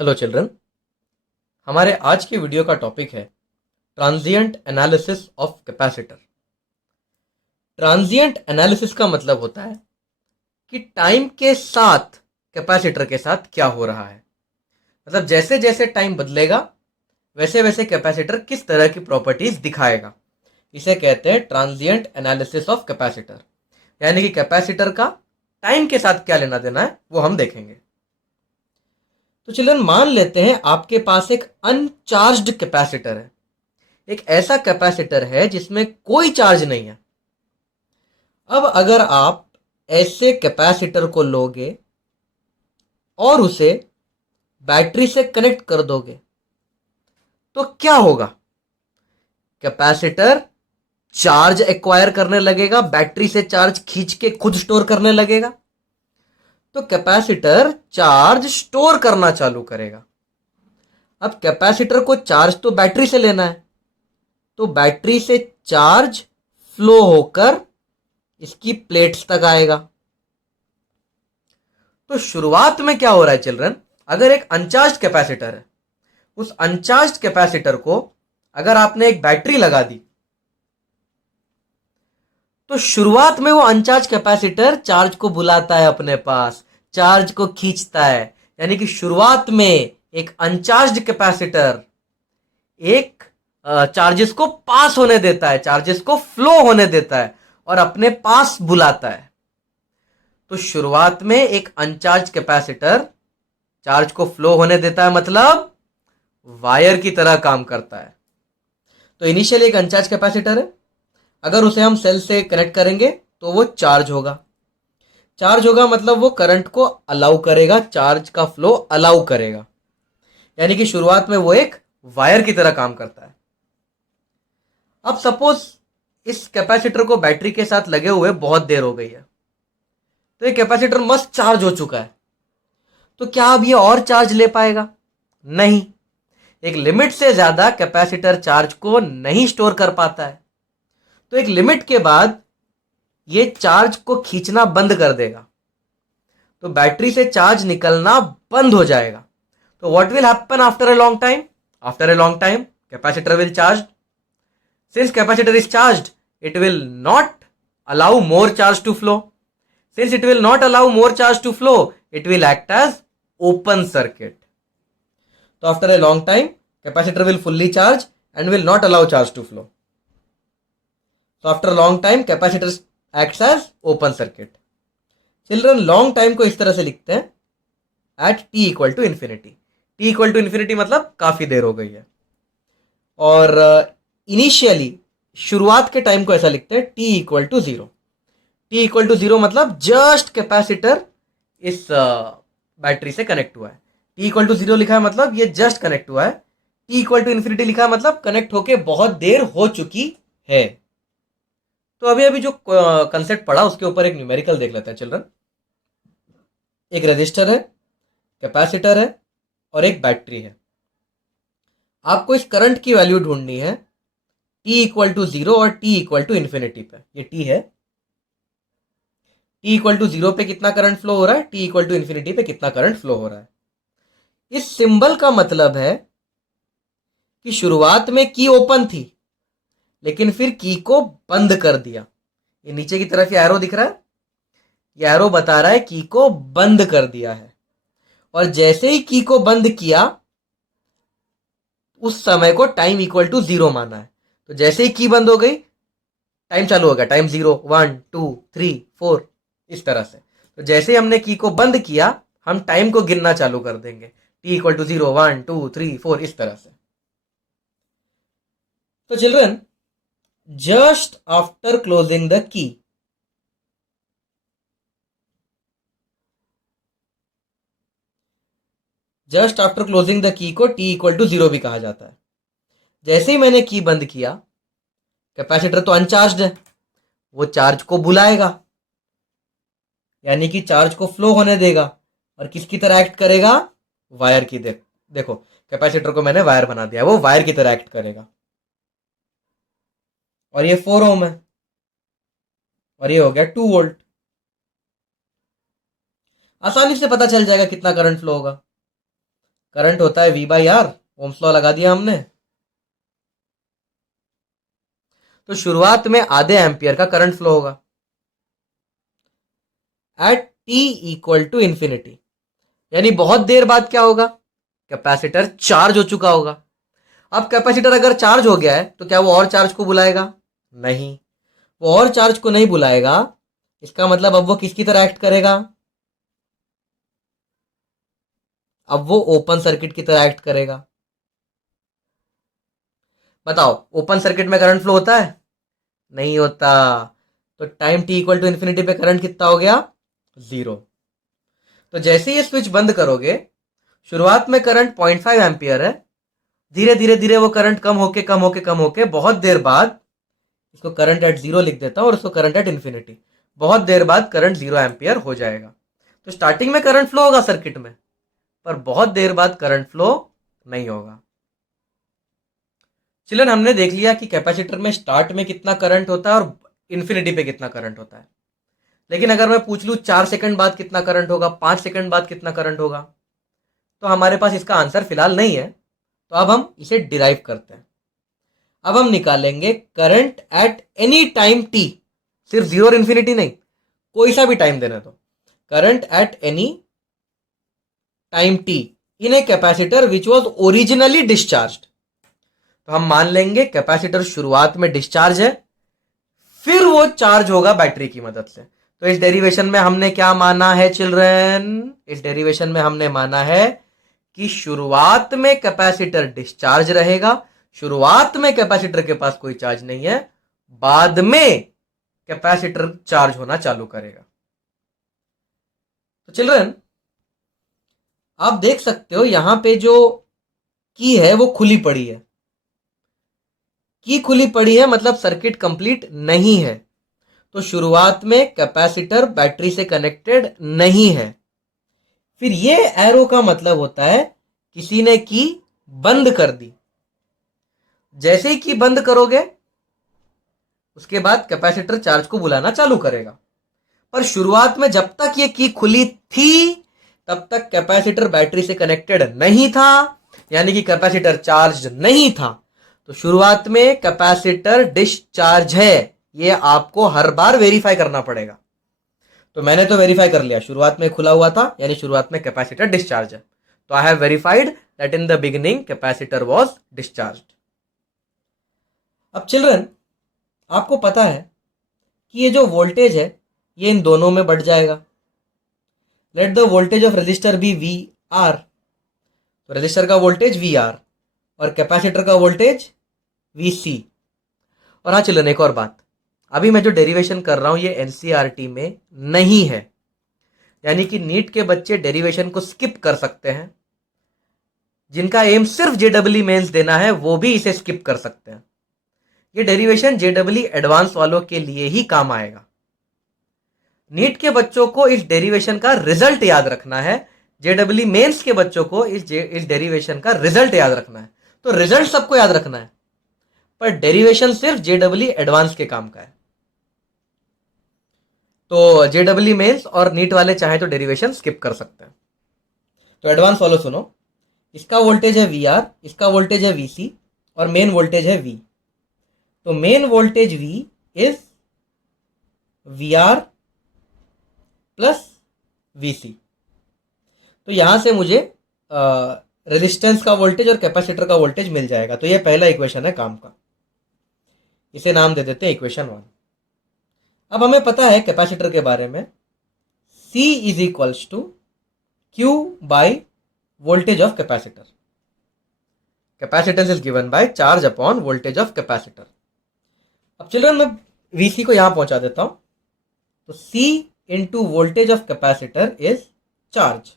Hello children. हमारे आज की वीडियो का टॉपिक है transient analysis of capacitor. Transient analysis का मतलब होता है कि टाइम के साथ कैपेसिटर के साथ क्या हो रहा है। मतलब जैसे जैसे टाइम बदलेगा वैसे वैसे कैपेसिटर किस तरह की प्रॉपर्टीज दिखाएगा। इसे कहते हैं ट्रांजिएंट एनालिसिस ऑफ कैपेसिटर। यानी कि कैपेसिटर का टाइम के साथ क्या लेना देना है वो हम देखेंगे। तो चिल्ड्रन, मान लेते हैं आपके पास एक अनचार्ज्ड कैपेसिटर है। एक ऐसा कैपेसिटर है जिसमें कोई चार्ज नहीं है। अब अगर आप ऐसे कैपेसिटर को लोगे और उसे बैटरी से कनेक्ट कर दोगे तो क्या होगा? कैपेसिटर चार्ज एक्वायर करने लगेगा, बैटरी से चार्ज खींच के खुद स्टोर करने लगेगा। तो कैपेसिटर चार्ज स्टोर करना चालू करेगा। अब कैपेसिटर को चार्ज तो बैटरी से लेना है, तो बैटरी से चार्ज फ्लो होकर इसकी प्लेट्स तक आएगा। तो शुरुआत में क्या हो रहा है चिल्ड्रन? अगर एक अनचार्ज कैपेसिटर है, उस अनचार्ज कैपेसिटर को अगर आपने एक बैटरी लगा दी तो शुरुआत में वो अनचार्ज कैपेसिटर चार्ज को बुलाता है अपने पास, चार्ज को खींचता है। यानी कि शुरुआत में एक अनचार्ज कैपेसिटर एक चार्जेस को पास होने देता है, चार्जेस को फ्लो होने देता है और अपने पास बुलाता है। तो शुरुआत में एक अनचार्ज कैपेसिटर चार्ज को फ्लो होने देता है, मतलब वायर की तरह काम करता है। तो इनिशियली एक अनचार्ज कैपेसिटर है, अगर उसे हम सेल से कनेक्ट करेंगे तो वो चार्ज होगा। चार्ज होगा मतलब वो करंट को अलाउ करेगा, चार्ज का फ्लो अलाउ करेगा। यानी कि शुरुआत में वो एक वायर की तरह काम करता है। अब सपोज इस कैपेसिटर को बैटरी के साथ लगे हुए बहुत देर हो गई है, तो ये कैपेसिटर मस्त चार्ज हो चुका है। तो क्या अब ये और चार्ज ले पाएगा? नहीं। एक लिमिट से ज्यादा कैपेसिटर चार्ज को नहीं स्टोर कर पाता है। तो एक लिमिट के बाद ये चार्ज को खींचना बंद कर देगा, तो बैटरी से चार्ज निकलना बंद हो जाएगा। तो what will happen after a long time? After a long time capacitor will charge. Since capacitor is charge, it will not allow more charge to flow. Since it will not allow more charge to flow, it will act as open circuit. So after a long time capacitor will fully charge and will not allow charge to flow. So after a long time capacitor acts as open circuit. Children, long time को इस तरह से लिखते हैं at T equal to infinity. T equal to infinity मतलब काफी देर हो गई है। और इनिशियली शुरुआत के टाइम को ऐसा लिखते हैं T equal to zero. T equal to zero मतलब जस्ट कैपेसिटर इस बैटरी से कनेक्ट हुआ है। टी इक्वल टू जीरो लिखा है मतलब ये जस्ट कनेक्ट हुआ है। टी इक्वल टू इन्फिनिटी लिखा है मतलब कनेक्ट होके बहुत देर हो चुकी है। तो अभी अभी जो कंसेप्ट पढ़ा उसके ऊपर एक न्यूमेरिकल देख लेते हैं चिल्ड्रन। एक रजिस्टर है, कैपेसिटर है और एक बैटरी है। आपको इस करंट की वैल्यू ढूंढनी है टी इक्वल टू जीरो और टी इक्वल टू इन्फिनिटी पे। ये टी है। टी इक्वल टू जीरो पे कितना करंट फ्लो हो रहा है, टी इक्वल टू इन्फिनिटी पे कितना करंट फ्लो हो रहा है। इस सिंबल का मतलब है कि शुरुआत में की ओपन थी लेकिन फिर की को बंद कर दिया। ये नीचे की तरफ ये एरो दिख रहा है, ये एरो बता रहा है की को बंद कर दिया है। और जैसे ही की को बंद किया उस समय को टाइम इक्वल टू जीरो माना है। तो जैसे ही की बंद हो गई टाइम चालू हो गया, टाइम 0 1 2 3 4 इस तरह से। तो जैसे ही हमने की को बंद किया हम टाइम को गिनना चालू कर देंगे, टी इक्वल टू 0 1 2 3 4 इस तरह से। तो children, just after closing the key, just after closing the key को टी इक्वल टू जीरो भी कहा जाता है। जैसे ही मैंने की बंद किया कैपेसिटर तो अनचार्ज है, वो चार्ज को बुलाएगा यानी कि चार्ज को फ्लो होने देगा और किसकी तरह एक्ट करेगा? वायर की। देखो कैपेसिटर को मैंने वायर बना दिया, वो वायर की तरह एक्ट करेगा। और ये 4 ओम है और ये हो गया 2 वोल्ट। आसानी से पता चल जाएगा कितना करंट फ्लो होगा। करंट होता है V by R, Ohm's law लगा दिया हमने। तो शुरुआत में आधे एम्पियर का करंट फ्लो होगा at t equal to infinity, यानी बहुत देर बाद क्या होगा, कैपेसिटर चार्ज हो चुका होगा। अब कैपेसिटर अगर चार्ज हो गया है तो क्या वो और चार्ज को बुलाएगा? नहीं, वो और चार्ज को नहीं बुलाएगा। इसका मतलब अब वो किसकी तरह एक्ट करेगा? अब वो ओपन सर्किट की तरह एक्ट करेगा। बताओ, ओपन सर्किट में करंट फ्लो होता है? नहीं होता। तो time t equal to infinity पे करंट कितना हो गया? 0। तो जैसे ही ये स्विच बंद करोगे, शुरुआत में करंट 0.5 एम्पियर है, धीरे धीरे धीरे वो करंट कम होके कम होके कम होके बहुत देर बाद, इसको करंट एट 0 लिख देता हूं और इसको करंट एट इन्फिनिटी, बहुत देर बाद करंट 0 एम्पियर हो जाएगा। तो स्टार्टिंग में करंट फ्लो होगा सर्किट में, पर बहुत देर बाद करंट फ्लो नहीं होगा। चिल्ड्रन, हमने देख लिया कि कैपेसिटर में स्टार्ट में कितना करंट होता है और इन्फिनिटी पे कितना करंट होता है। लेकिन अगर मैं पूछ लूं 4 सेकंड बाद कितना करंट होगा, 5 सेकंड बाद कितना करंट होगा, तो हमारे पास इसका आंसर फिलहाल नहीं है। तो अब हम इसे डिराइव करते हैं। अब हम निकालेंगे current at any time T, सिर्फ 0 और इन्फिनिटी नहीं, कोई सा भी टाइम देना। तो current at any time T in a capacitor which was originally discharge. तो हम मान लेंगे कैपेसिटर शुरुआत में डिस्चार्ज है, फिर वो चार्ज होगा बैटरी की मदद से। तो इस डेरिवेशन में हमने क्या माना है चिल्ड्रन? इस डेरिवेशन में हमने माना है कि शुरुआत में कैपेसिटर डिस्चार्ज रहेगा, शुरुआत में कैपेसिटर के पास कोई चार्ज नहीं है, बाद में कैपेसिटर चार्ज होना चालू करेगा। तो चिल्ड्रन, आप देख सकते हो यहां पे जो की है वो खुली पड़ी है। की खुली पड़ी है मतलब सर्किट कंप्लीट नहीं है। तो शुरुआत में कैपेसिटर बैटरी से कनेक्टेड नहीं है। फिर ये एरो का मतलब होता है किसी ने की बंद कर दी। जैसे ही की बंद करोगे, उसके बाद कैपेसिटर चार्ज को बुलाना चालू करेगा। पर शुरुआत में जब तक ये की खुली थी, तब तक कैपेसिटर बैटरी से कनेक्टेड नहीं था, यानी कि कैपेसिटर चार्ज नहीं था। तो शुरुआत में कैपेसिटर डिस्चार्ज है, ये आपको हर बार वेरीफाई करना पड़ेगा। तो मैंने तो वेरीफाई कर लिया, शुरुआत में खुला हुआ था, यानी शुरुआत में कैपेसिटर डिस्चार्ज है। तो I have verified that in the beginning capacitor was discharged. अब चिल्ड्रन, आपको पता है कि ये जो वोल्टेज है ये इन दोनों में बढ़ जाएगा। Let the voltage of resistor be V R. तो रजिस्टर का वोल्टेज वी आर और कैपेसिटर का वोल्टेज वी सी। और हाँ चिल्ड्रन, एक और बात, अभी मैं जो डेरिवेशन कर रहा हूं ये एनसीईआरटी में नहीं है, यानी कि नीट के बच्चे डेरिवेशन को स्किप कर सकते हैं। जिनका एम सिर्फ जेडब्ल्यू मेंस देना है वो भी इसे स्किप कर सकते हैं। ये डेरिवेशन जेडब्ल्यू एडवांस वालों के लिए ही काम आएगा। नीट के बच्चों को इस डेरिवेशन का रिजल्ट याद रखना है, जेडब्ल्यू मेंस के बच्चों को इस डेरिवेशन का रिजल्ट याद रखना है। तो रिजल्ट सबको याद रखना है, पर डेरिवेशन सिर्फ जेडब्ल्यू एडवांस के काम का है। तो जेडब्ल्यू मेंस और नीट वाले चाहे तो डेरिवेशन स्किप कर सकते हैं। तो एडवांस वालों सुनो, इसका वोल्टेज है वी आर, इसका वोल्टेज है वी सी और मेन वोल्टेज है वी। तो main voltage V is V R plus V C. तो यहां से मुझे रेजिस्टेंस का वोल्टेज और कैपेसिटर का वोल्टेज मिल जाएगा। तो ये पहला इक्वेशन है काम का, इसे नाम दे देते हैं इक्वेशन 1। अब हमें पता है कैपेसिटर के बारे में, C is equals to Q by voltage of capacitor. Capacitance is given by charge upon voltage of capacitor. अब चिल्ड्रन, मैं VC को यहां पहुंचा देता हूं। तो C into voltage of capacitor is charge.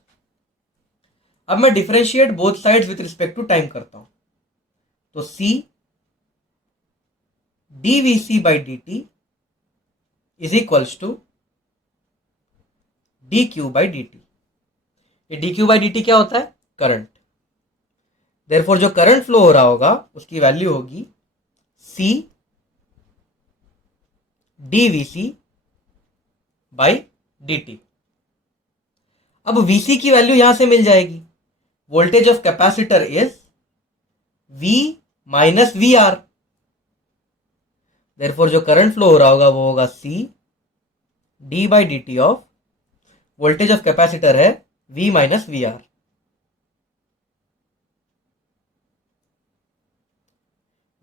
अब मैं differentiate both sides with respect to time करता हूं। तो C dVC by dt is equals to dQ by dt। ये dQ बाई dt क्या होता है? करंट। देयरफॉर जो करंट फ्लो हो रहा होगा उसकी वैल्यू होगी C dVC बाई dt। अब VC की वैल्यू यहां से मिल जाएगी, voltage of capacitor is V minus V R. Therefore जो करंट फ्लो हो रहा होगा वो होगा C D by D T of voltage of capacitor है V minus V R.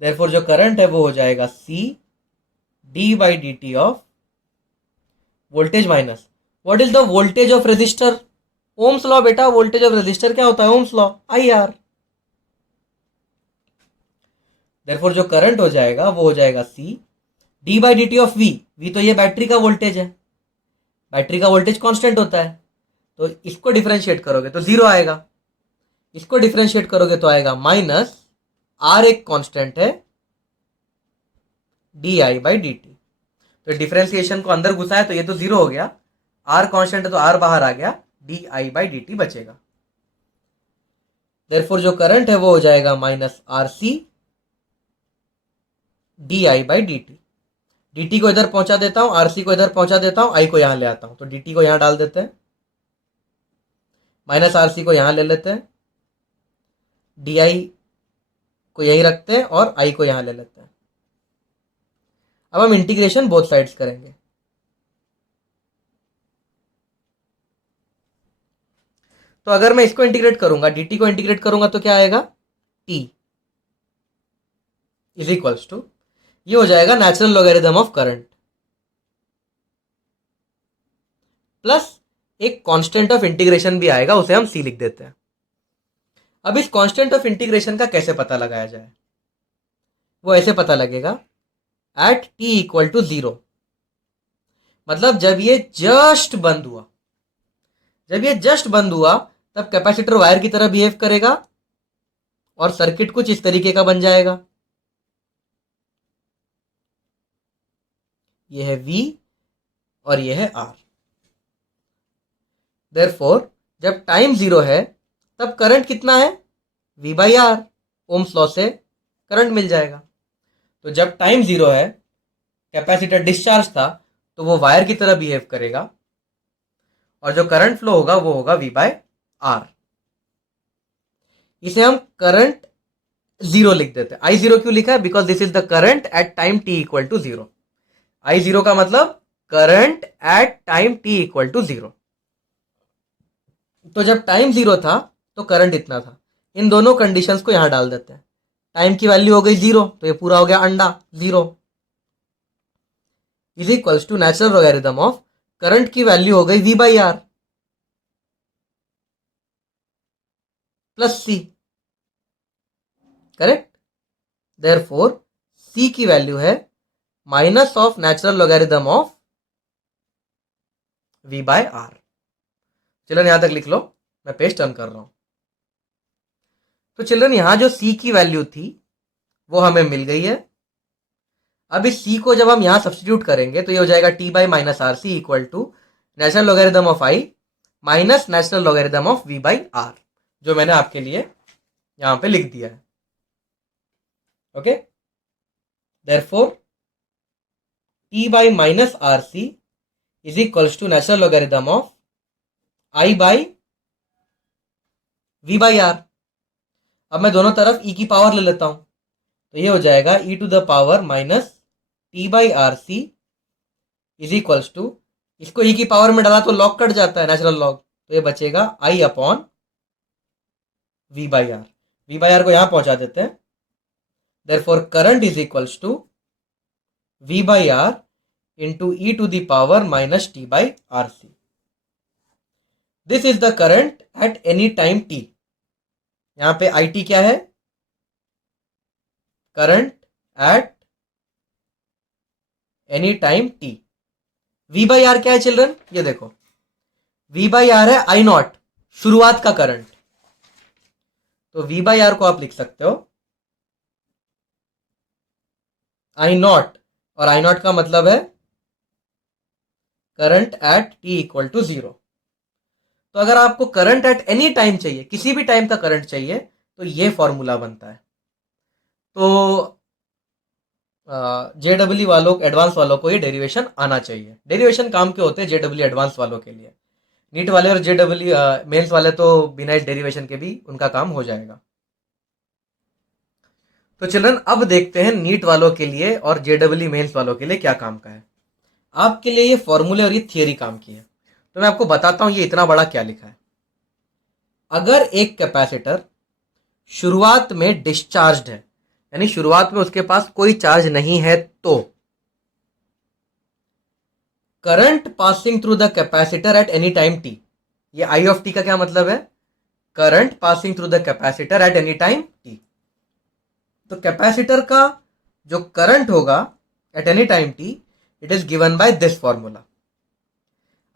Therefore जो करंट है वो हो जाएगा C D by D T of voltage minus what is the voltage of resistor. Ohm's law बेटा, voltage of resistor क्या होता है? Ohm's law, I R. Therefore जो करंट हो जाएगा वो हो जाएगा C D by D T of V तो ये बैटरी का वोल्टेज है, बैटरी का वोल्टेज कांस्टेंट होता है, तो इसको डिफरेंशिएट करोगे तो जीरो आएगा, इसको डिफरेंशिएट करोगे तो आएगा माइनस R एक कांस्टेंट है D I by D T. तो डिफरेंशिएशन को अंदर घुसा है तो ये तो जीरो हो गया, R कांस्टेंट है तो R बाहर आ गया, D I by D T बचेगा। देयरफॉर जो करंट है वो हो जाएगा minus R C D I by D T. D T को इधर पहुंचा देता हूं, आर सी को इधर पहुंचा देता हूं, आई को यहां ले आता हूं, तो डी टी को यहां डाल देते हैं, माइनस आर सी को यहां ले लेते हैं, डी आई को यहीं रखते हैं और आई को यहां ले लेते हैं। अब हम इंटीग्रेशन बोथ साइड्स करेंगे। तो अगर मैं इसको इंटीग्रेट करूंगा, dt को इंटीग्रेट करूंगा तो क्या आएगा? t इज इक्वल्स टू, ये हो जाएगा natural logarithm of current plus एक कांस्टेंट ऑफ इंटीग्रेशन भी आएगा, उसे हम c लिख देते हैं। अब इस कांस्टेंट ऑफ इंटीग्रेशन का कैसे पता लगाया जाए? वो ऐसे पता लगेगा, एट t इक्वल टू 0, मतलब जब ये जस्ट बंद हुआ, जब ये जस्ट बंद हुआ तब कैपेसिटर वायर की तरह बिहेव करेगा और सर्किट कुछ इस तरीके का बन जाएगा। ये है V और ये है R। देयरफॉर जब टाइम 0 है तब करंट कितना है? V by R. Ohm's law से करंट मिल जाएगा। तो जब टाइम 0 है, कैपेसिटर डिस्चार्ज था, तो वो वायर की तरह बिहेव करेगा और जो करंट फ्लो होगा वो होगा V बाय आर। इसे हम करंट 0 लिख देते हैं। आई 0 क्यों लिखा है? Because this is the current at time t equal to 0। I 0 का मतलब current at time t equal to 0। तो जब टाइम 0 था तो करंट इतना था। इन दोनों कंडीशंस को यहां डाल देते हैं। टाइम की वैल्यू हो गई 0, तो ये पूरा हो गया अंडा 0 is equals to natural logarithm of current की वैल्यू हो गई V by R plus C, correct. Therefore C की वैल्यू है minus of natural logarithm of V by R. Children यहां तक लिख लो, मैं पेज टर्न कर रहा हूं। तो चिल्ड्रन यहां जो C की वैल्यू थी वो हमें मिल गई है। अब इस C को जब हम यहां सब्सटीट्यूट करेंगे तो ये हो जाएगा t by minus R C equal to natural logarithm of I minus natural logarithm of V by R, जो मैंने आपके लिए यहां पे लिख दिया है। Okay, therefore t by minus R C is equals to natural logarithm of I by V by R. अब मैं दोनों तरफ e की पावर ले लेता हूं, तो ये हो जाएगा e to the power minus T by R C is equals to, इसको e की पावर में डाला तो लॉग कट जाता है, नेचुरल लॉग, तो ये बचेगा I upon V by R. V by R को यहां पहुंचा देते हैं। Therefore current is equals to V by R into e to the power minus T by R C. This is the current at any time t। यहां पे IT क्या है? Current at any time t। V by R क्या है children? ये देखो, V by R है I not, शुरुआत का करंट। तो V बाई आर को आप लिख सकते हो I नॉट, और I नॉट का मतलब है current at t equal to 0। तो अगर आपको करंट एट एनी टाइम चाहिए, किसी भी टाइम का करंट चाहिए, तो ये फॉर्मूला बनता है। तो JEE वालों, एडवांस वालों को ये डेरिवेशन आना चाहिए। डेरिवेशन काम के होते हैं JEE एडवांस वालों के लिए। नीट वाले और जेडब्ल्यू मेंस वाले तो बिना इस डेरिवेशन के भी उनका काम हो जाएगा। तो चिल्ड्रन अब देखते हैं नीट वालों के लिए और जेडब्ल्यू मेंस वालों के लिए क्या काम का है। आपके लिए ये फॉर्मूले और ये थियरी काम की है, तो मैं आपको बताता हूं ये इतना बड़ा क्या लिखा है। अगर एक कैपेसिटर शुरुआत में डिस्चार्ज्ड है, यानी शुरुआत में उसके पास कोई चार्ज नहीं है, तो current passing through the capacitor eight any time T, ये आई ऑफ टी का क्या मतलब है, current passing through the capacitor eight any time T. तो कैपेसिटर का जो करंट होगा eight any time T, it is given by this formula.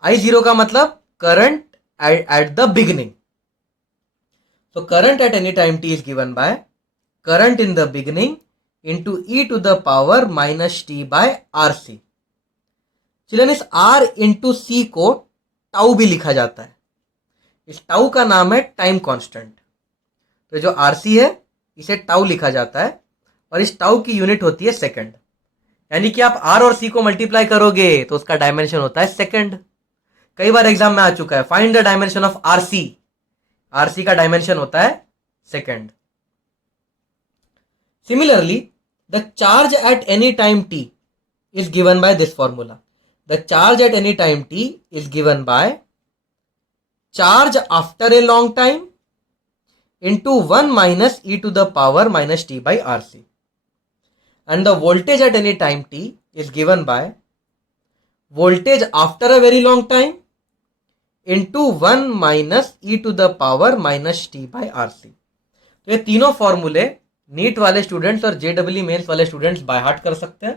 I zero का मतलब current at the beginning. So current at any time t is given by current in the beginning into e to the power minus t by RC। Children इस R into सी को tau भी लिखा जाता है। इस tau का नाम है टाइम कांस्टेंट। तो जो RC है इसे टाउ लिखा जाता है और इस टाउ की यूनिट होती है सेकंड। यानी कि आप R और C को मल्टीप्लाई करोगे तो उसका डायमेंशन होता है सेकंड। कई बार एग्जाम में आ चुका है, find the dimension of RC। RC का डायमेंशन होता है second. Similarly, the charge at any time t is given by this formula. The charge at any time t is given by charge after a long time into 1 minus e to the power minus t by RC. And the voltage at any time t is given by voltage after a very long time into 1 minus e to the power minus t by RC. तो ये तीनों फॉर्मूले NEET वाले students और JW mains वाले students by heart कर सकते हैं।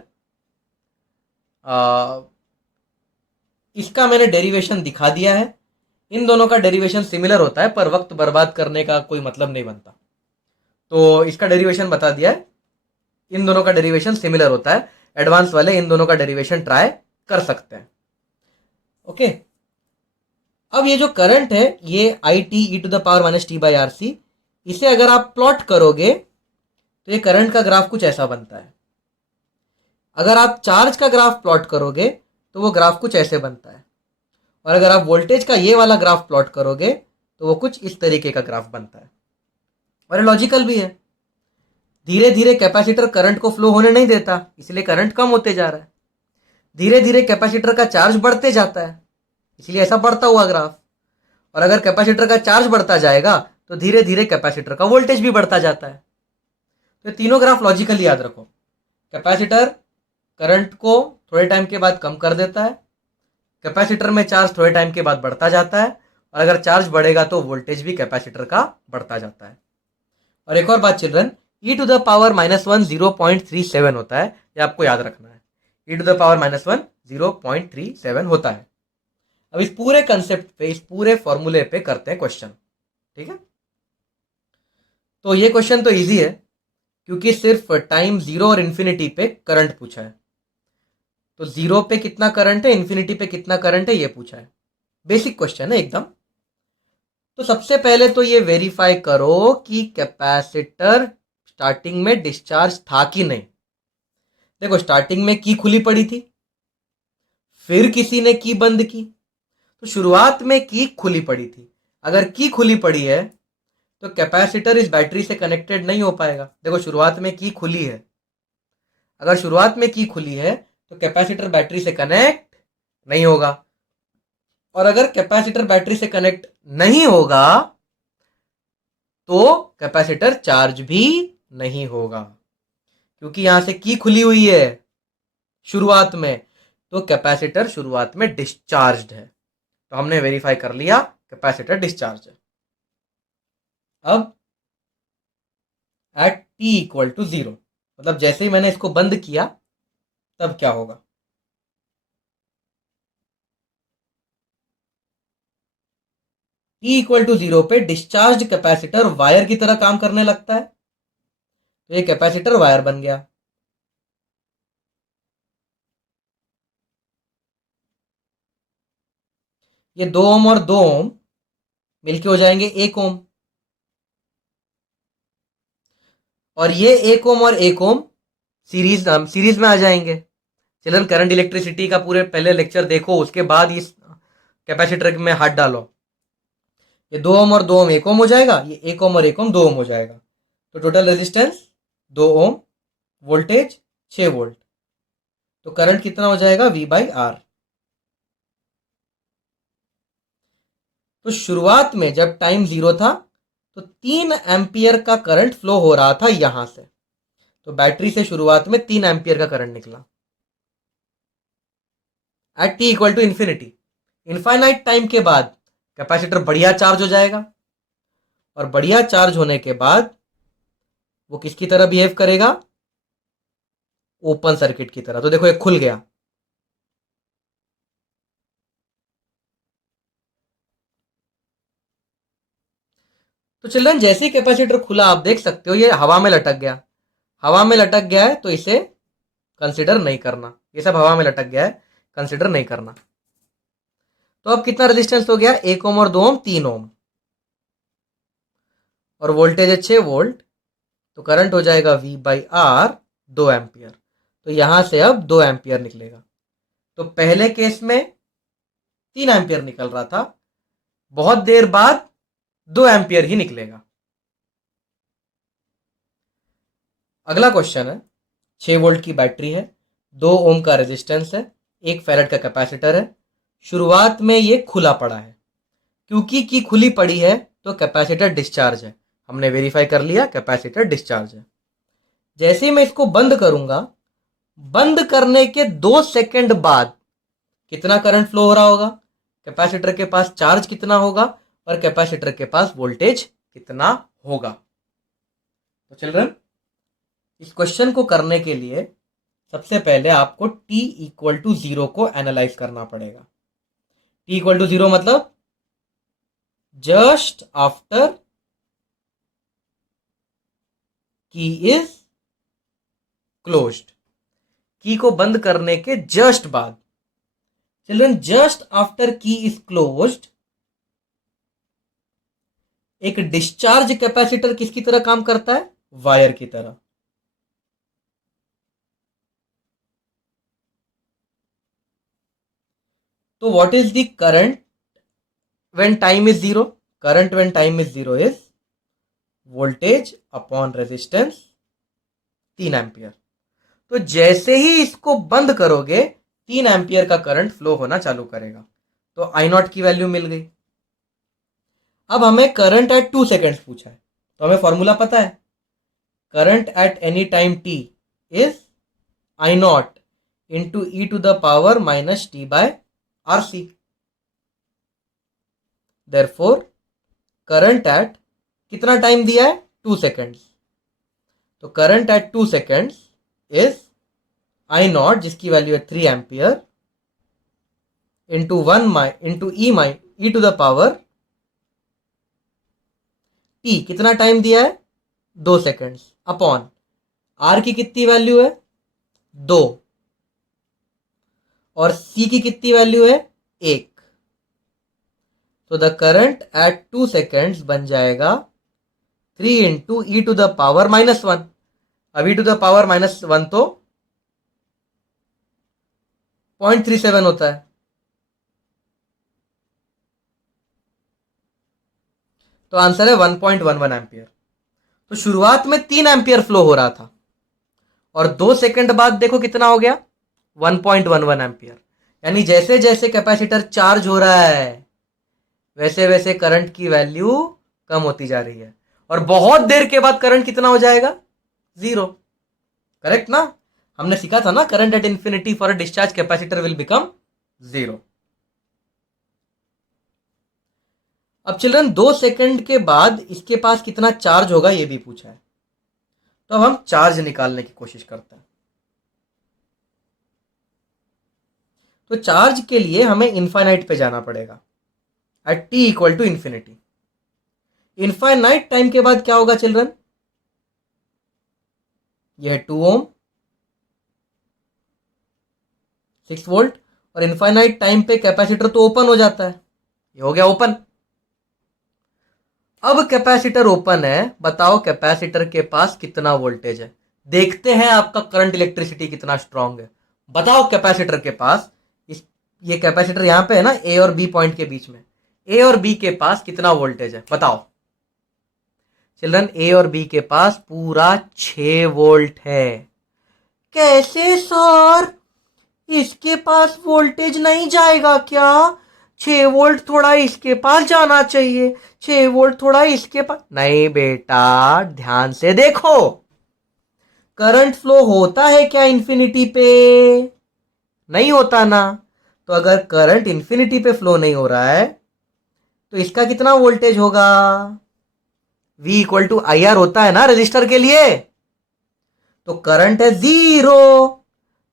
इसका मैंने डेरिवेशन दिखा दिया है। इन दोनों का डेरिवेशन सिमिलर होता है पर वक्त बर्बाद करने का कोई मतलब नहीं बनता, तो इसका डेरिवेशन बता दिया है। इन दोनों का डेरिवेशन सिमिलर होता है। एडवांस वाले इन दोनों का डेरिवेशन ट्राई कर सकते हैं। ओके, अब ये जो करंट है ये I T E to the power minus T by R C, इसे अगर आप प्लॉट करोगे तो ये करंट का ग्राफ कुछ ऐसा बनता है। अगर आप चार्ज का ग्राफ प्लॉट करोगे तो वो ग्राफ कुछ ऐसे बनता है, और अगर आप वोल्टेज का ये वाला ग्राफ प्लॉट करोगे तो वो कुछ इस तरीके का ग्राफ बनता है। और ये लॉजिकल भी है। धीरे धीरे कैपेसिटर करंट को फ्लो होने नहीं देता, इसलिए करंट कम होते जा रहा है। धीरे धीरे कैपेसिटर का चार्ज बढ़ते जाता है, इसलिए ऐसा बढ़ता हुआ ग्राफ। और अगर कैपेसिटर का चार्ज बढ़ता जाएगा तो धीरे धीरे कैपेसिटर का वोल्टेज भी बढ़ता जाता है। तो तीनों ग्राफ लॉजिकली याद रखो। कैपेसिटर करंट को थोड़े टाइम के बाद कम कर देता है, कैपेसिटर में चार्ज थोड़े टाइम के बाद बढ़ता जाता है, और अगर चार्ज बढ़ेगा तो वोल्टेज भी कैपेसिटर का बढ़ता जाता है। और एक और बात children, E to the power -1 0.37 होता है, ये आपको याद रखना है। ई टू द पावर -1 0.37 होता है। अब इस पूरे कंसेप्ट पे, इस पूरे फॉर्मूले पे करते हैं क्वेश्चन, ठीक है। तो ये क्वेश्चन तो इजी है क्योंकि सिर्फ टाइम जीरो और इन्फिनिटी पे करंट पूछा है। तो जीरो पे कितना करंट है, इन्फिनिटी पे कितना करंट है, ये पूछा है। बेसिक क्वेश्चन है एकदम। तो सबसे पहले तो ये वेरीफाई करो कि कैपेसिटर स्टार्टिंग में डिस्चार्ज था कि नहीं। देखो स्टार्टिंग में की खुली पड़ी थी, फिर किसी ने की बंद की, तो शुरुआत में की खुली पड़ी थी। अगर की खुली पड़ी है तो कैपेसिटर इस बैटरी से कनेक्टेड नहीं हो पाएगा। देखो शुरुआत में की खुली है, अगर शुरुआत में की खुली है तो कैपेसिटर बैटरी से कनेक्ट नहीं होगा, और अगर कैपेसिटर बैटरी से कनेक्ट नहीं होगा तो कैपेसिटर चार्ज भी नहीं होगा, क्योंकि यहां से की खुली हुई है शुरुआत में, तो कैपेसिटर शुरुआत में डिस्चार्ज्ड है। तो हमने वेरीफाई कर लिया कैपेसिटर डिस्चार्ज है। अब एट टी इक्वल टू 0, मतलब जैसे ही मैंने इसको बंद किया तब क्या होगा। टी इक्वल टू 0 पे डिस्चार्ज कैपेसिटर वायर की तरह काम करने लगता है, तो ये कैपेसिटर वायर बन गया। ये 2 ओम और 2 ओम मिलके हो जाएंगे 1 ओम, और ये 1 ओम और 1 ओम सीरीज में आ जाएंगे। चिल्ड्रन करंट इलेक्ट्रिसिटी का पूरे पहले लेक्चर देखो, उसके बाद इस कैपेसिटर में हाथ डालो, ये 2 ओम और 2 ओम 1 ओम हो जाएगा, ये 1 ओम और 1 ओम 2 ओम हो जाएगा। तो total resistance 2 ohm, voltage 6 volt. तो करंट कितना हो जाएगा? V by R. तो शुरुआत में जब टाइम 0 था तो 3 एम्पियर का करंट फ्लो हो रहा था यहां से। तो बैटरी से शुरुआत में 3 एम्पियर का करंट निकला at T equal to infinity. Infinite time के बाद कैपेसिटर बढ़िया चार्ज हो जाएगा, और बढ़िया चार्ज होने के बाद वो किसकी तरह बिहेव करेगा? ओपन सर्किट की तरह। तो देखो ये खुल गया, तो चिल्ड्रन जैसे ही कैपेसिटर खुला आप देख सकते हो ये हवा में लटक गया। हवा में लटक गया है तो इसे कंसिडर नहीं करना, ये सब हवा में लटक गया है, कंसिडर नहीं करना। तो अब कितना रेजिस्टेंस हो गया? 1 ओम और 2 ओम 3 ओम, और वोल्टेज है 6 वोल्ट। तो करंट हो जाएगा V बाई आर 2 एम्पियर। तो यहां से अब 2 एम्पियर निकलेगा। तो पहले केस में 3 एम्पियर निकल रहा था, बहुत देर बाद 2 एम्पियर ही निकलेगा। अगला क्वेश्चन है, 6 वोल्ट की बैटरी है, 2 ओम का रेजिस्टेंस है, 1 फैरेड का कैपेसिटर है। शुरुआत में ये खुला पड़ा है, क्योंकि की खुली पड़ी है तो कैपेसिटर डिस्चार्ज है। हमने वेरीफाई कर लिया कैपेसिटर डिस्चार्ज है। जैसे ही मैं इसको बंद करूंगा, बंद करने के 2 सेकंड बाद कितना करंट फ्लो हो रहा होगा? कैपेसिटर के पास चार्ज कितना होगा और कैपेसिटर के पास वोल्टेज कितना होगा? तो चिल्ड्रन इस क्वेश्चन को करने के लिए सबसे पहले आपको t इक्वल टू 0 को एनालाइज करना पड़ेगा। t इक्वल टू 0 मतलब जस्ट आफ्टर की इज क्लोज्ड, की को बंद करने के जस्ट बाद। चिल्ड्रन जस्ट आफ्टर की इज क्लोज्ड एक डिस्चार्ज कैपेसिटर किसकी तरह काम करता है? वायर की तरह। तो what is the current when time is 0? Current when time is 0 is voltage upon resistance 3 ampere. तो जैसे ही इसको बंद करोगे 3 एम्पियर का करंट फ्लो होना चालू करेगा। तो आई नॉट की वैल्यू मिल गई। अब हमें करंट एट 2 सेकेंड्स पूछा है, तो हमें फॉर्मूला पता है, current at any time t is I not into E to the power minus T by R C. Therefore current at कितना टाइम दिया है? 2 सेकेंड्स। तो current at 2 seconds is I not, जिसकी वैल्यू है 3 ampere, into E to the power T, कितना time दिया है? 2 seconds, upon are की कितनी वैल्यू है? 2, और सी की कितनी वैल्यू है? 1। तो द करंट एट 2 सेकेंड्स बन जाएगा 3 into E to the power -1। अब ई टू द पावर -1 तो 0.37 होता है। तो आंसर है 1.11 एम्पियर। तो शुरुआत में 3 एम्पियर फ्लो हो रहा था, और 2 सेकंड बाद देखो कितना हो गया? 1.11 एम्पियर। यानी जैसे जैसे कैपेसिटर चार्ज हो रहा है वैसे वैसे करंट की वैल्यू कम होती जा रही है, और बहुत देर के बाद करंट कितना हो जाएगा? 0। करेक्ट ना? हमने सीखा था ना, current at infinity for a discharge capacitor will become 0। अब चिल्ड्रन 2 सेकंड के बाद इसके पास कितना चार्ज होगा ये भी पूछा है। तो अब हम चार्ज निकालने की कोशिश करते हैं। तो चार्ज के लिए हमें इनफाइनाइट पे जाना पड़ेगा, at T equal to infinity. Infinite time के बाद क्या होगा चिल्ड्रन? यह है 2 ओम, 6 वोल्ट, और इनफाइनाइट टाइम पे कैपेसिटर तो ओपन हो जाता है, ये हो गया ओपन। अब कैपेसिटर ओपन है, बताओ कैपेसिटर के पास कितना वोल्टेज है? देखते हैं आपका करंट इलेक्ट्रिसिटी कितना स्ट्रांग है। बताओ कैपेसिटर के पास इस ये कैपेसिटर यहां पे है ना, ए और बी पॉइंट के बीच में, ए और बी के पास कितना वोल्टेज है बताओ। चिल्ड्रन, ए और बी के पास पूरा 6 वोल्ट है। कैसे सर, इसके पास वोल्टेज नहीं जाएगा क्या? 6 वोल्ट थोड़ा इसके पास जाना चाहिए, 6 वोल्ट थोड़ा इसके पास। नहीं बेटा, ध्यान से देखो, करंट फ्लो होता है क्या इन्फिनिटी पे? नहीं होता ना। तो अगर करंट इन्फिनिटी पे फ्लो नहीं हो रहा है तो इसका कितना वोल्टेज होगा? V equal to I R होता है ना रेजिस्टर के लिए। तो करंट है 0,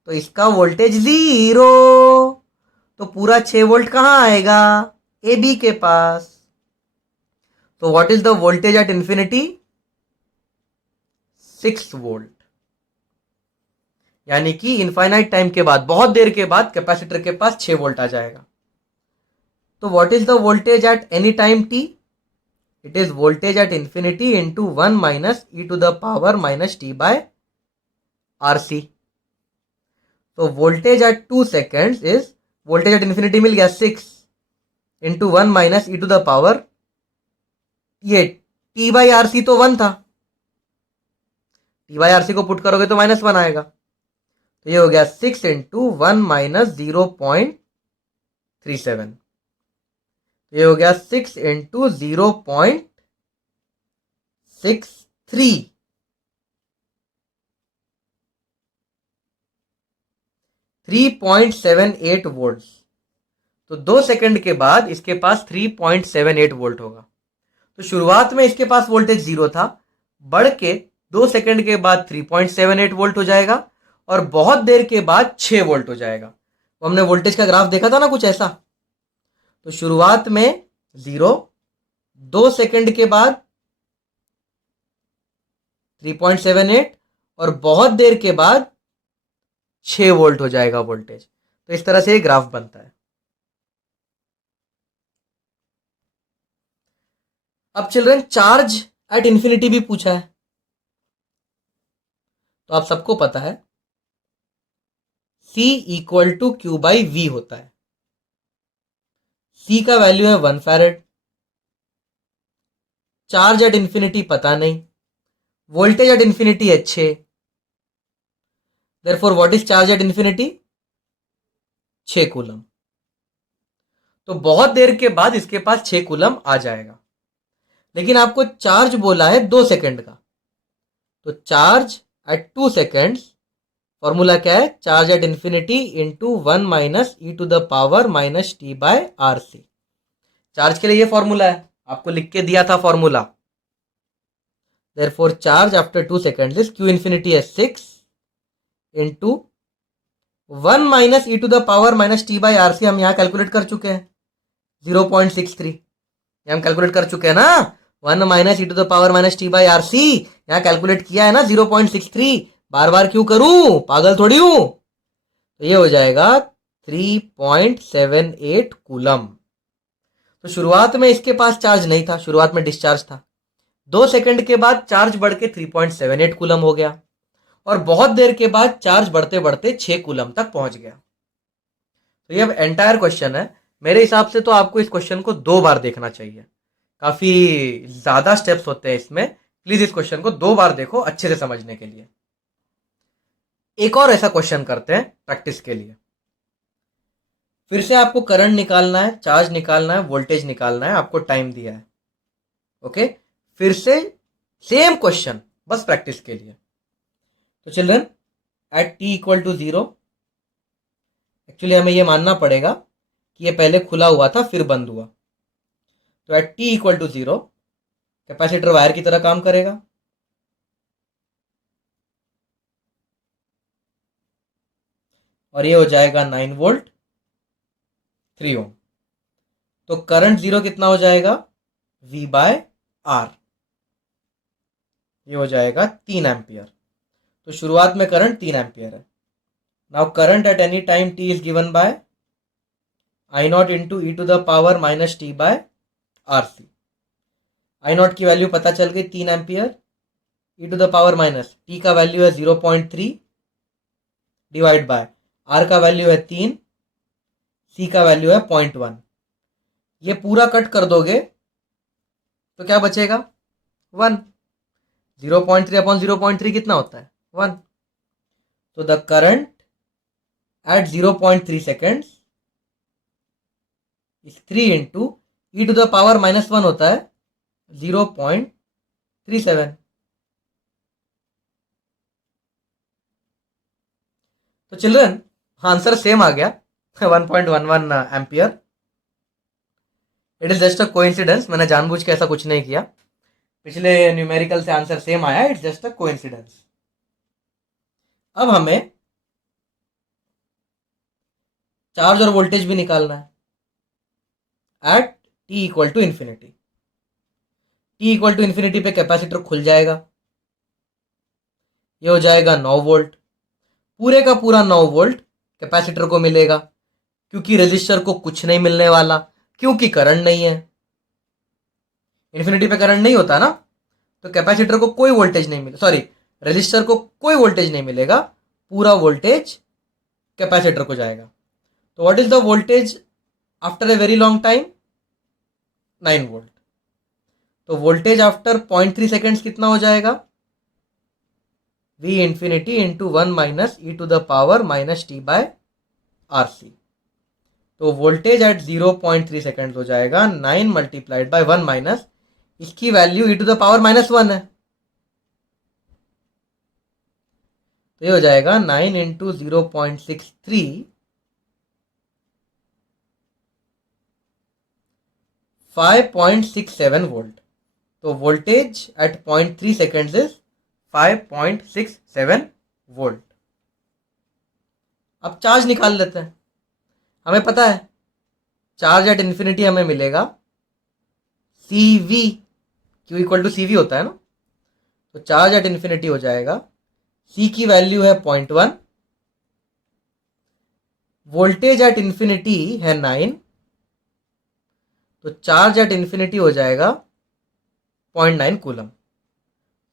तो इसका वोल्टेज 0। तो पूरा 6 वोल्ट कहां आएगा? ए बी के पास। तो what is the voltage at infinity? 6 volt. यानी कि इनफाइनाइट टाइम के बाद, बहुत देर के बाद कैपेसिटर के पास 6 वोल्ट आ जाएगा। तो what is the voltage at any time t? It is voltage at infinity into 1 minus E to the power minus T by R C. तो voltage at 2 seconds is, voltage at infinity मिल गया 6 into 1 minus E to the power, ये t by R C तो 1 था, T by R सी को put करोगे तो -1 आएगा। तो ये हो गया 6 इंटू 1 माइनस 0.37। ये हो गया 6 इंटू 0.63, 3.78 वोल्ट। तो 2 सेकंड के बाद इसके पास 3.78 वोल्ट होगा। तो शुरुआत में इसके पास वोल्टेज 0 था, बढ़ के 2 सेकंड के बाद 3.78 वोल्ट हो जाएगा, और बहुत देर के बाद 6 वोल्ट हो जाएगा। तो हमने वोल्टेज का ग्राफ देखा था ना कुछ ऐसा। तो शुरुआत में 0, 2 सेकंड के बाद 3.78, और बहुत देर के बाद 6 वोल्ट हो जाएगा वोल्टेज। तो इस तरह से ये ग्राफ बनता है। अब चिल्ड्रन, चार्ज एट इंफिनिटी भी पूछा है। तो आप सबको पता है C equal to Q by V होता है। C का वैल्यू है 1 फैरेड। चार्ज एट इंफिनिटी पता नहीं, वोल्टेज एट इंफिनिटी है 6। Therefore what is charge at infinity? 6 coulomb. तो बहुत देर के बाद इसके पास 6 कूलम आ जाएगा, लेकिन आपको चार्ज बोला है 2 सेकंड का। तो चार्ज एट 2 सेकेंड्स, फॉर्मूला क्या है? Charge at infinity into 1 minus E to the power minus T by R C. Charge के लिए ये फॉर्मूला है, आपको लिख के दिया था formula. Therefore charge after 2 seconds is, Q infinity है 6 into 1 minus E to the power minus T by R C. हम यहां कैलकुलेट कर चुके हैं 0.63, हम कैलकुलेट कर चुके हैं ना। 1 minus E to the power minus T by R C यहां कैलकुलेट किया है ना 0.63। बार बार क्यों करूं, पागल थोड़ी हूं। तो ये हो जाएगा 3.78 कूलम। तो शुरुआत में इसके पास चार्ज नहीं था, शुरुआत में डिस्चार्ज था। 2 सेकंड के बाद चार्ज बढ़ के 3.78 कूलम हो गया, और बहुत देर के बाद चार्ज बढ़ते बढ़ते 6 कूलम तक पहुंच गया। तो ये अब एंटायर क्वेश्चन है। मेरे हिसाब से तो आपको इस क्वेश्चन को 2 बार देखना चाहिए, काफी ज्यादा स्टेप्स होते हैं इसमें। प्लीज इस क्वेश्चन को 2 बार देखो अच्छे से समझने के लिए। एक और ऐसा क्वेश्चन करते हैं प्रैक्टिस के लिए। फिर से आपको करंट निकालना है, चार्ज निकालना है, वोल्टेज निकालना है, आपको टाइम दिया है। ओके, फिर से सेम क्वेश्चन, बस प्रैक्टिस के लिए। तो children, at t equal to 0, actually हमें यह मानना पड़ेगा कि यह पहले खुला हुआ था फिर बंद हुआ। तो at t equal to 0 capacitor wire की तरह काम करेगा। और ये हो जाएगा 9 वोल्ट 3 ओम। तो करंट 0 कितना हो जाएगा? V बाय आर, ये हो जाएगा 3 एम्पियर। तो शुरुआत में करंट 3 एम्पियर है। Now current at any time t is given by I not into E to the power minus T by R C. I naught की वैल्यू पता चल गई 3 ampere, e to the power minus t का value है 0.3 divide by R का value है 3, सी का value है 0.1। ये पूरा कट कर दोगे तो क्या बचेगा 1। 0.3 अपॉन 0.3 कितना होता है 1। तो the current at 0.3 seconds is 3 into E to the power -1 होता है 0.37। तो चिल्ड्रन आंसर सेम आ गया 1.11 ampere. It is just a coincidence, मैंने जानबूझ के ऐसा कुछ नहीं किया। पिछले न्यूमेरिकल से आंसर सेम आया, इट्स जस्ट अ कोइंसिडेंस। अब हमें चार्ज और वोल्टेज भी निकालना है at T equal to infinity. T equal to infinity पे कैपेसिटर खुल जाएगा, ये हो जाएगा 9 वोल्ट। पूरे का पूरा 9 वोल्ट कैपेसिटर को मिलेगा, क्योंकि रेजिस्टर को कुछ नहीं मिलने वाला, क्योंकि करंट नहीं है। इन्फिनिटी पे करंट नहीं होता ना, तो कैपेसिटर को कोई वोल्टेज नहीं मिलेगा, सॉरी रेजिस्टर को कोई वोल्टेज नहीं मिलेगा, पूरा वोल्टेज कैपेसिटर को जाएगा। तो what is the voltage after a very long time 9 volt. तो वोल्टेज आफ्टर 0.3 सेकेंड्स कितना हो जाएगा V infinity into 1 minus E to the power minus T by R C. तो वोल्टेज एट 0.3 सेकेंड हो जाएगा 9 मल्टीप्लाइड बाय 1 माइनस इसकी value e to the power -1 है, तो ये हो जाएगा 9 इंटू 0.63 5.67 वोल्ट। तो voltage at 0.3 seconds is 5.67 volt. अब चार्ज निकाल लेते हैं। हमें पता है चार्ज एट इन्फिनिटी हमें मिलेगा CV, Q equal to CV होता है ना। तो चार्ज एट इन्फिनिटी हो जाएगा, C की वैल्यू है 0.1, वोल्टेज एट इन्फिनिटी है 9, तो चार्ज एट इन्फिनिटी हो जाएगा 0.9 कूलम।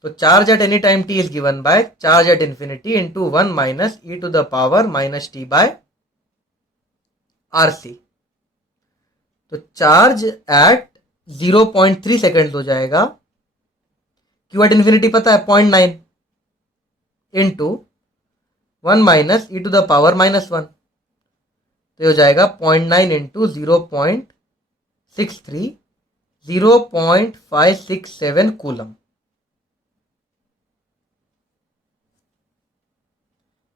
तो charge at any time t is given by charge at infinity into 1 minus E to the power minus T by R C. तो charge eight 0.3 second हो जाएगा, Q at infinity पता है 0.9 into 1 minus E to the power -1, तो ये हो जाएगा 0.9 into 0.63 0.567 coulomb.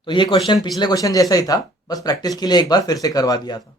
तो ये क्वेश्चन पिछले क्वेश्चन जैसा ही था, बस प्रैक्टिस के लिए एक बार फिर से करवा दिया था।